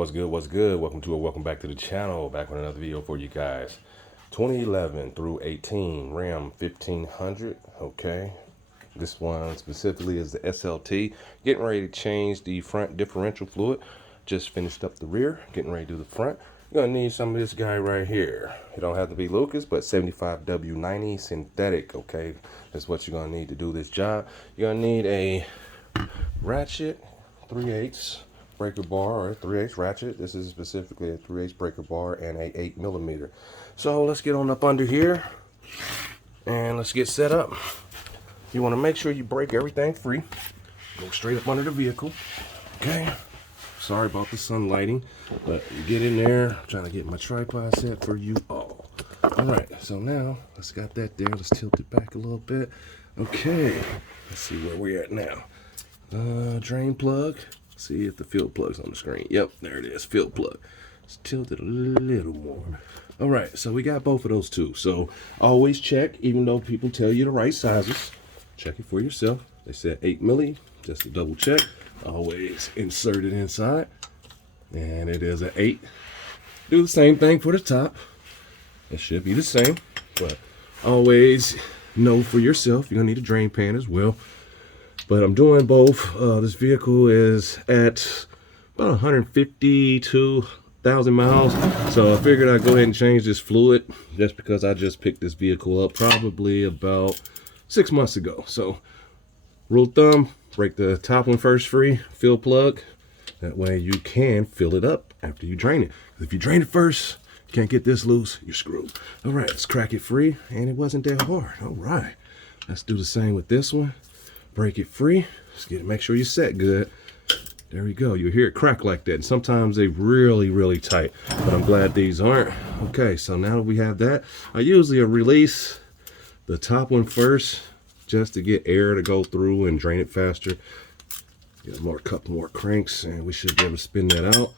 What's good? What's good? Welcome back to the channel. Back with another video for you guys. 2011 through 18 Ram 1500. Okay, this one specifically is the SLT. Getting ready to change the front differential fluid. Just finished up the rear. Getting ready to do the front. You're gonna need some of this guy right here. It don't have to be Lucas, but 75W90 synthetic. Okay, that's what you're gonna need to do this job. You're gonna need a ratchet 3/8 breaker bar or a 3/8 ratchet. This is specifically a 3/8 breaker bar and a 8mm. So let's get on up under here and let's get set up. You want to make sure you break everything free. Go straight up under the vehicle. Okay. Sorry about the sun lighting, but you get in there. I'm trying to get my tripod set for you all. All right. So now let's got that there. Let's tilt it back a little bit. Okay. Let's see where we're at now. Drain plug. See if the field plug's on the screen. Yep, there it is, field plug. Let's tilt it a little more. All right, so we got both of those too. So always check, even though people tell you the right sizes, check it for yourself. They said 8mm, just to double check. Always insert it inside, and it is an 8. Do the same thing for the top. It should be the same, but always know for yourself. You're gonna need a drain pan as well. But I'm doing both. This vehicle is at about 152,000 miles. So I figured I'd go ahead and change this fluid just because I just picked this vehicle up probably about 6 months ago. So rule of thumb, break the top one first free, fill plug. That way you can fill it up after you drain it. If you drain it first, you can't get this loose, you're screwed. All right, let's crack it free. And it wasn't that hard. All right, let's do the same with this one. Break it free. Just get it, make sure you set good. There we go. You'll hear it crack like that. And sometimes they really tight, but I'm glad these aren't. Okay, so now that we have that, I usually release the top one first just to get air to go through and drain it faster. Get a couple more cranks and we should be able to spin that out.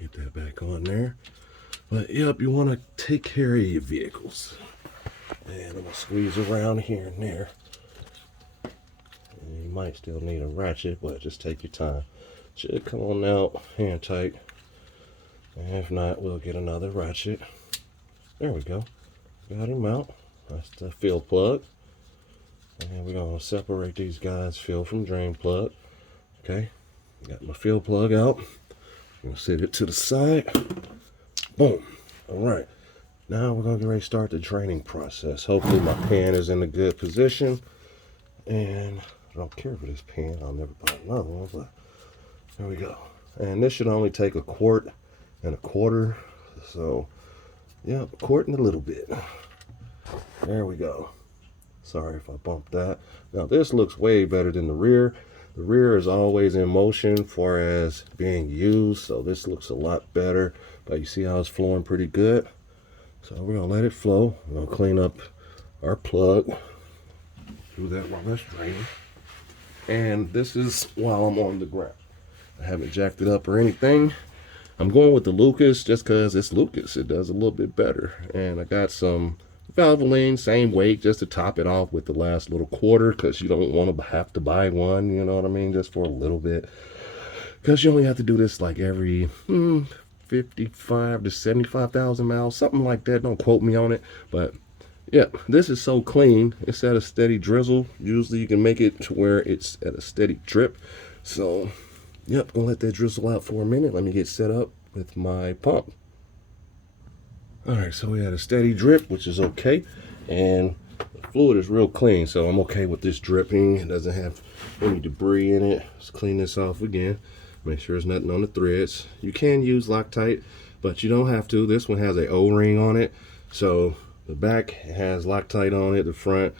Get that back on there. But yep, you want to take care of your vehicles. And I'm gonna squeeze around here and there. You might still need a ratchet, but just take your time. Should come on out hand tight. And if not, we'll get another ratchet. There we go. Got him out. That's the field plug. And we're gonna separate these guys, fill from drain plug. Okay. Got my field plug out. I'm gonna set it to the side. Boom. Alright. Now we're gonna get ready to start the draining process. Hopefully my pan is in a good position. And I don't care for this pan. I'll never buy another one, but there we go. And this should only take 1 1/4 quarts. So, yeah, 1 quart and a little bit. There we go. Sorry if I bumped that. Now this looks way better than the rear. The rear is always in motion far as being used, so this looks a lot better. But you see how it's flowing pretty good. So we're gonna let it flow. We're gonna clean up our plug. Do that while that's draining. And this is while I'm on the ground. I haven't jacked it up or anything. I'm going with the Lucas just because it's Lucas. It does a little bit better. And I got some Valvoline, same weight, just to top it off with the last little quarter, because you don't want to have to buy one, you know what I mean, just for a little bit. Because you only have to do this like every 55 to 75,000 miles, something like that. Don't quote me on it, but yeah, this is so clean. It's at a steady drizzle. Usually you can make it to where it's at a steady drip. So, yep, gonna let that drizzle out for a minute. Let me get set up with my pump. All right, so we had a steady drip, which is okay. And the fluid is real clean, so I'm okay with this dripping. It doesn't have any debris in it. Let's clean this off again. Make sure there's nothing on the threads. You can use Loctite, but you don't have to. This one has an O-ring on it. So the back has Loctite on it. The front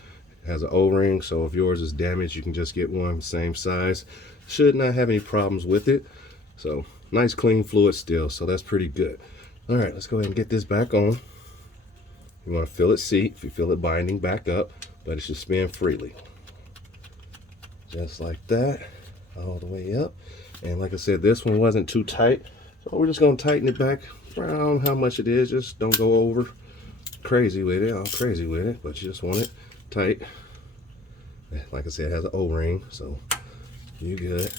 has an O-ring. So if yours is damaged, you can just get one same size. Should not have any problems with it. So nice clean fluid still. So that's pretty good. All right, let's go ahead and get this back on. You want to feel it seat. If you feel it binding, back up. But it should spin freely. Just like that. All the way up. And like I said, this one wasn't too tight. So we're just going to tighten it back around how much it is. Just don't go over crazy with it. I'm crazy with it. But you just want it tight. Like I said, it has an O-ring. So you're good.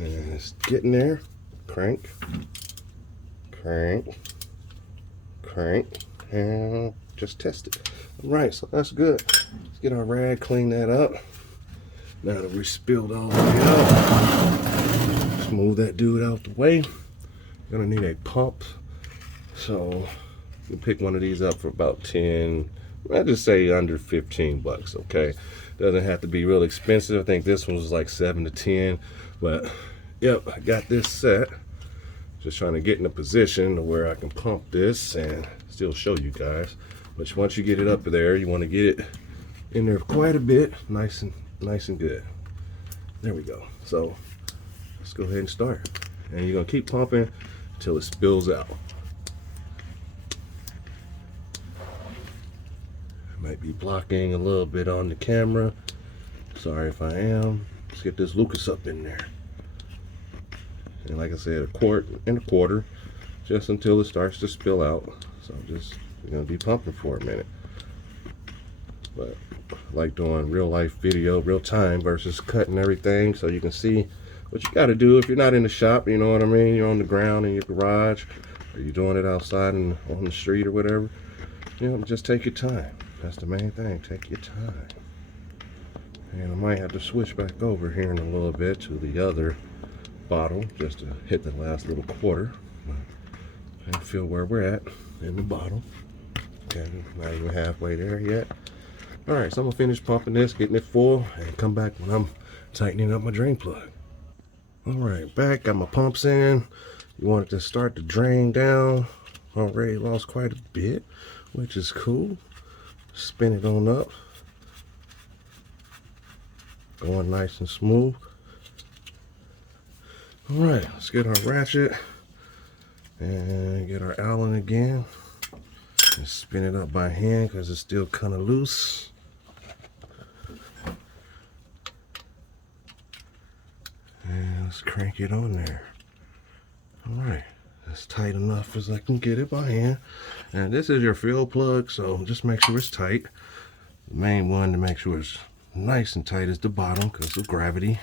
And it's getting there. Crank, crank, crank, and just test it. All right, so that's good. Let's get our rag, clean that up. Now that we spilled all the way out, smooth that dude out the way. Gonna need a pump. So you pick one of these up for about 10, I'd just say under 15 bucks, okay? Doesn't have to be real expensive. I think this one was like 7 to 10, but yep, I got this set. Just trying to get in a position to where I can pump this and still show you guys. But once you get it up there, you want to get it in there quite a bit, nice and good. There we go. So let's go ahead and start. And you're gonna keep pumping until it spills out. Might be blocking a little bit on the camera. Sorry if I am. Let's get this Lucas up in there. And like I said, a quart and a quarter, just until it starts to spill out. So just, you're gonna be pumping for a minute. But I like doing real life video, real time versus cutting everything, so you can see what you gotta do if you're not in the shop, you know what I mean? You're on the ground in your garage, or you're doing it outside and on the street or whatever. You know, just take your time. That's the main thing, take your time. And I might have to switch back over here in a little bit to the other bottle just to hit the last little quarter. And feel where we're at in the bottle. Okay, not even halfway there yet. All right, so I'm gonna finish pumping this, getting it full, and come back when I'm tightening up my drain plug. All right, back, got my pumps in. You want it to start to drain down. Already lost quite a bit, which is cool. Spin it on up. Going nice and smooth. All right, let's get our ratchet and get our Allen again. And spin it up by hand because it's still kind of loose. And let's crank it on there. All right, that's tight enough as I can get it by hand. And this is your fill plug, so just make sure it's tight. The main one to make sure it's nice and tight is the bottom because of gravity.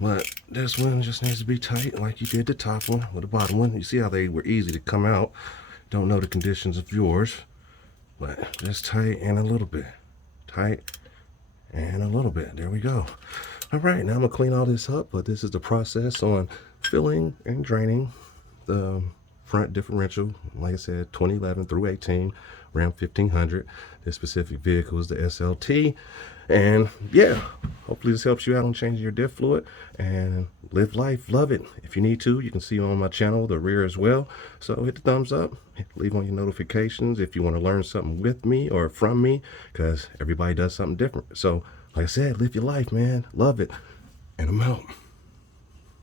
But this one just needs to be tight like you did the top one with the bottom one. You see how they were easy to come out. Don't know the conditions of yours, but just tight and a little bit. Tight and a little bit. There we go. All right, now I'm gonna clean all this up, but this is the process on filling and draining the front differential. Like I said, 2011 through 18, Ram 1500. This specific vehicle is the SLT. And yeah, hopefully this helps you out on changing your diff fluid and live life, love it. If you need to, you can see on my channel, the rear as well. So hit the thumbs up, leave on your notifications if you want to learn something with me or from me, because everybody does something different. So like I said, live your life, man. Love it. And I'm out.